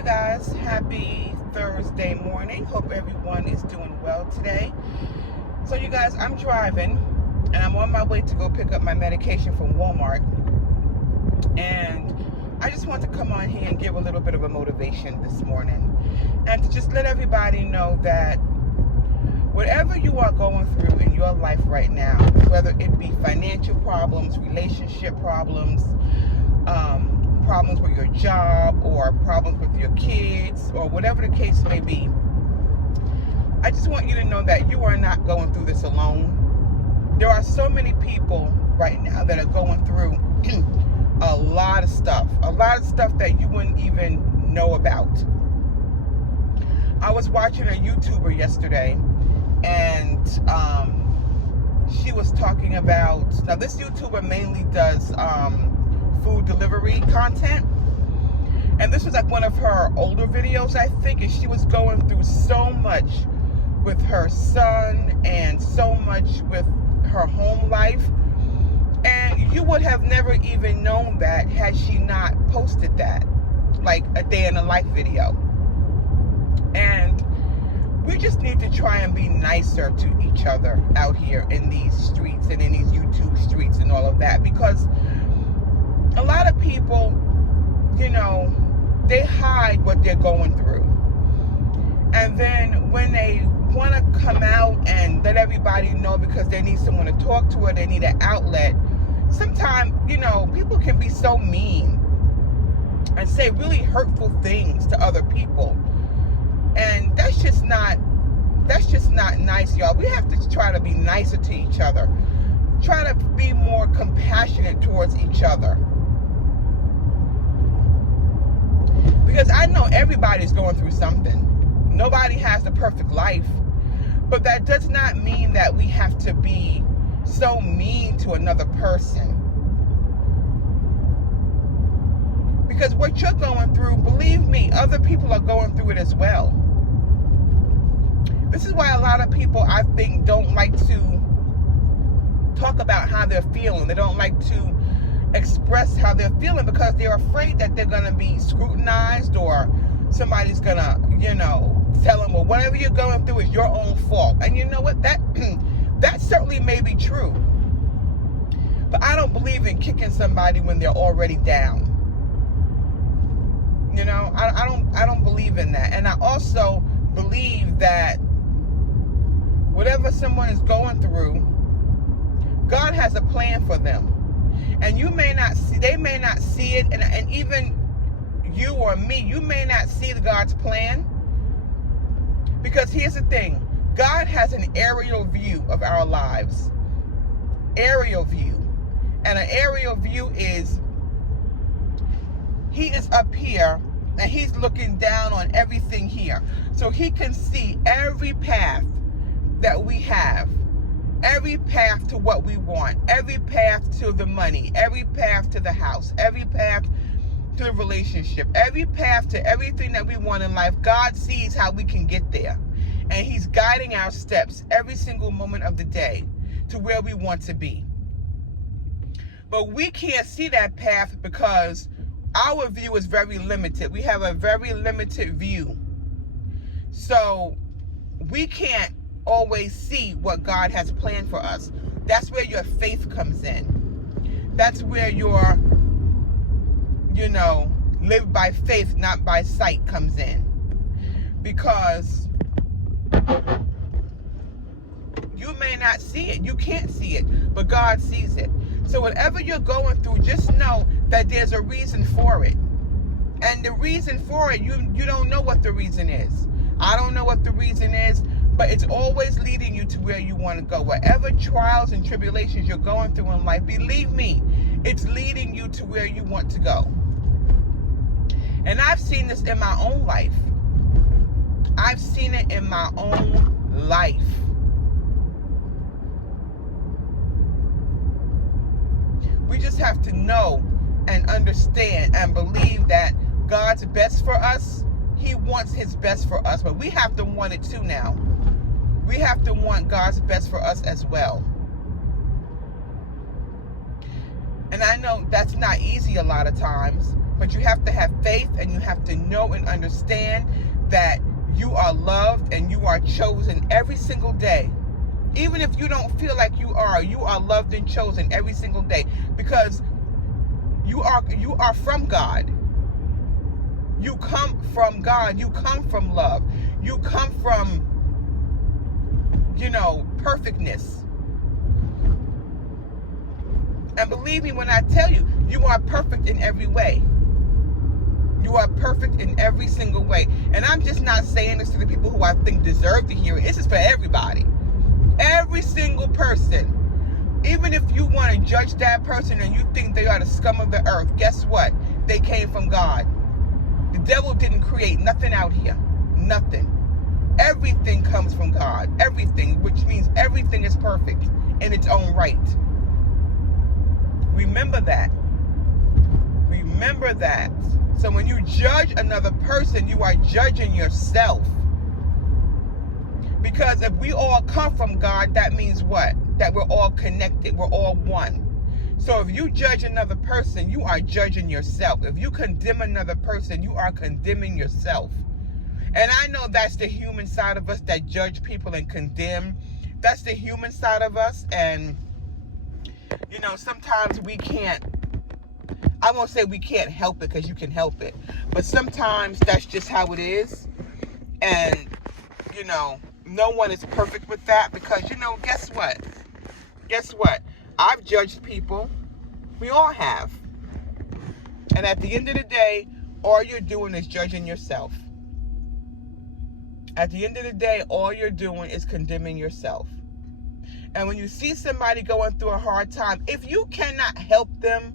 you guys, happy Thursday morning. Hope everyone is doing well today. So you guys, I'm driving and I'm on my way to go pick up my medication from Walmart, and I just want to come on here and give a little bit of a motivation this morning and to just let everybody know that whatever you are going through in your life right now, whether it be financial problems, relationship problems, problems with your job, or problems with your kids, or whatever the case may be, I just want you to know that you are not going through this alone. There are so many people right now that are going through a lot of stuff that you wouldn't even know about. I was watching a YouTuber yesterday, and she was talking about, now this YouTuber mainly does food delivery content, and this was like one of her older videos, I think, and she was going through so much with her son and so much with her home life, and you would have never even known that had she not posted that, like a day in the life video. And we just need to try and be nicer to each other out here in these streets and in these YouTube streets and all of that, because a lot of people, they hide what they're going through. And then when they want to come out and let everybody know because they need someone to talk to or they need an outlet, sometimes, people can be so mean and say really hurtful things to other people. And that's just not nice, y'all. We have to try to be nicer to each other. Try to be more compassionate towards each other. Because I know everybody's going through something. Nobody has the perfect life. But that does not mean that we have to be so mean to another person. Because what you're going through, believe me, other people are going through it as well. This is why a lot of people, I think, don't like to talk about how they're feeling. They don't like to express how they're feeling because they're afraid that they're going to be scrutinized, or somebody's going to, tell them, well, whatever you're going through is your own fault. And you know what? That certainly may be true. But I don't believe in kicking somebody when they're already down. I don't believe in that. And I also believe that whatever someone is going through, God has a plan for them. And they may not see it, and even you or me, you may not see God's plan. Because here's the thing, God has an aerial view of our lives. Aerial view. And an aerial view is, He is up here and He's looking down on everything here. So He can see every path that we have. Every path to what we want, every path to the money, every path to the house, every path to the relationship, every path to everything that we want in life. God sees how we can get there. And He's guiding our steps every single moment of the day to where we want to be. But we can't see that path because our view is very limited. We have a very limited view. So we can't always see what God has planned for us. That's where your faith comes in. That's where your, live by faith, not by sight comes in. Because you may not see it. You can't see it, but God sees it. So whatever you're going through, just know that there's a reason for it. And the reason for it, you don't know what the reason is. I don't know what the reason is. But it's always leading you to where you want to go. Whatever trials and tribulations you're going through in life, believe me, it's leading you to where you want to go. And I've seen this in my own life. I've seen it in my own life. We just have to know and understand and believe that God's best for us. He wants His best for us, but we have to want it too now. We have to want God's best for us as well. And I know that's not easy a lot of times, But you have to have faith, and you have to know and understand that you are loved and you are chosen every single day. Even if you don't feel like you are loved and chosen every single day, because you are from God. You come from God. You come from love. You come from, perfectness. And believe me when I tell you, you are perfect in every way. You are perfect in every single way. And I'm just not saying this to the people who I think deserve to hear it. This is for everybody. Every single person. Even if you want to judge that person and you think they are the scum of the earth, guess what? They came from God. The devil didn't create nothing out here. Nothing. Everything comes from God. Everything, which means everything is perfect in its own right. Remember that. Remember that. So when you judge another person, you are judging yourself. Because if we all come from God, that means what? That we're all connected. We're all one. So if you judge another person, you are judging yourself. If you condemn another person, you are condemning yourself. And I know that's the human side of us that judge people and condemn. That's the human side of us. And, sometimes we can't, I won't say we can't help it, because you can help it. But sometimes that's just how it is. And, no one is perfect with that, because, guess what? Guess what? I've judged people. We all have. And at the end of the day, all you're doing is judging yourself. At the end of the day, all you're doing is condemning yourself. And when you see somebody going through a hard time, if you cannot help them,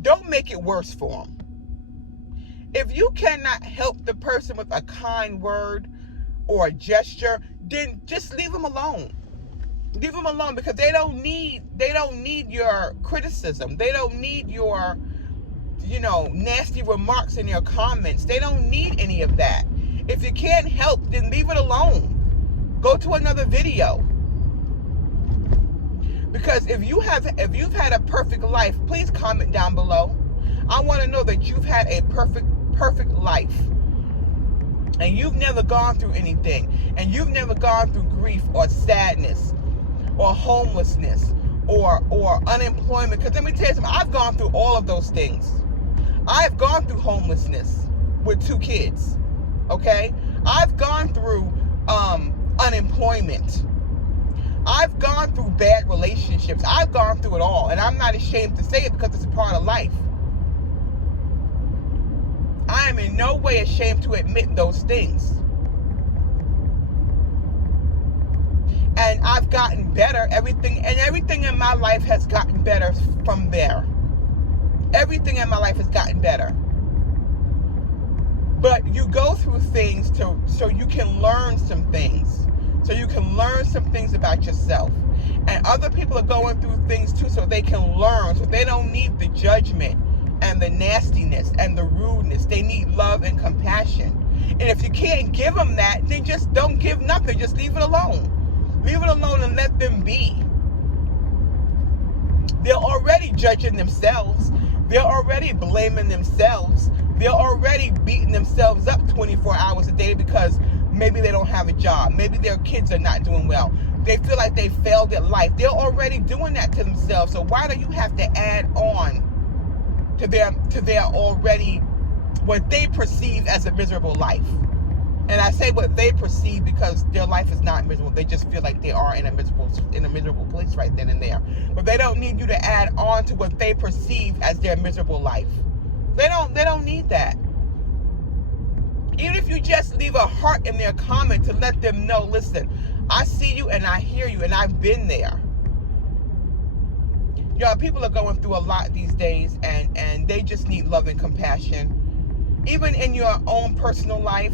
don't make it worse for them. If you cannot help the person with a kind word or a gesture, then just leave them alone. Leave them alone, because they don't need your criticism. They don't need your, nasty remarks in your comments. They don't need any of that. If you can't help, then leave it alone. Go to another video. Because if you've had a perfect life, please comment down below. I want to know that you've had a perfect life. And you've never gone through anything. And you've never gone through grief or sadness or homelessness or unemployment. Because let me tell you something, I've gone through all of those things. I've gone through homelessness with 2 kids. Okay? I've gone through unemployment. I've gone through bad relationships. I've gone through it all. And I'm not ashamed to say it, because it's a part of life. I am in no way ashamed to admit those things. And I've gotten better. Everything in my life has gotten better from there. Everything in my life has gotten better. But you go through things so you can learn some things. So you can learn some things about yourself. And other people are going through things too, so they can learn. So they don't need the judgment and the nastiness and the rudeness. They need love and compassion. And if you can't give them that, then just don't give nothing. Just leave it alone. Leave it alone and let them be. They're already judging themselves. They're already blaming themselves. They're already beating themselves up 24 hours a day because maybe they don't have a job. Maybe their kids are not doing well. They feel like they failed at life. They're already doing that to themselves. So why do you have to add on to their already, what they perceive as a miserable life? And I say what they perceive because their life is not miserable. They just feel like they are in a miserable place right then and there. But they don't need you to add on to what they perceive as their miserable life. They don't need that. Even if you just leave a heart in their comment to let them know, listen, I see you and I hear you and I've been there. Y'all, people are going through a lot these days, and they just need love and compassion. Even in your own personal life,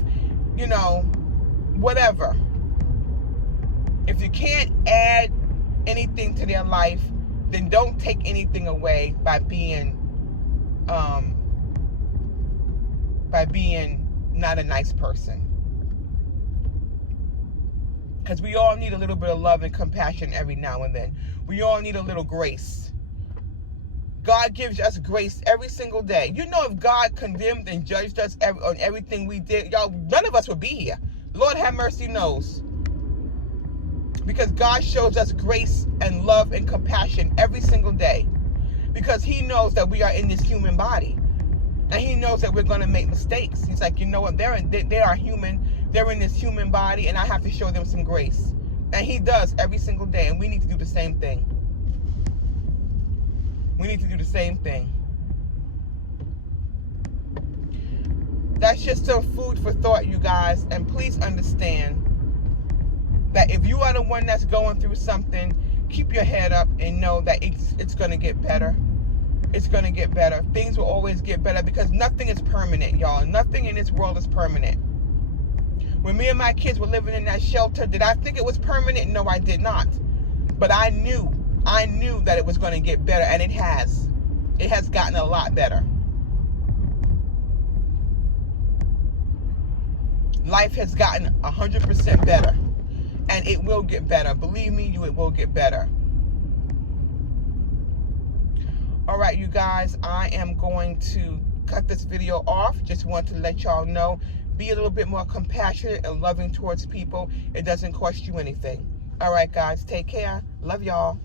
whatever. If you can't add anything to their life, then don't take anything away by being not a nice person. Because we all need a little bit of love and compassion every now and then. We all need a little grace. God gives us grace every single day. You know, if God condemned and judged us on everything we did, y'all, none of us would be here. Lord have mercy knows. Because God shows us grace and love and compassion every single day. Because he knows that we are in this human body. And he knows that we're going to make mistakes. He's like, you know what? They are human. They're in this human body, and I have to show them some grace. And he does every single day, and we need to do the same thing. We need to do the same thing. That's just some food for thought, you guys. And please understand that if you are the one that's going through something, keep your head up and know that it's going to get better. It's going to get better. Things will always get better because nothing is permanent, y'all. Nothing in this world is permanent. When me and my kids were living in that shelter, did I think it was permanent? No, I did not. But I knew that it was going to get better, and it has. It has gotten a lot better. Life has gotten 100% better, and it will get better. Believe me, it will get better. All right, you guys, I am going to cut this video off. Just want to let y'all know, be a little bit more compassionate and loving towards people. It doesn't cost you anything. All right, guys, take care. Love y'all.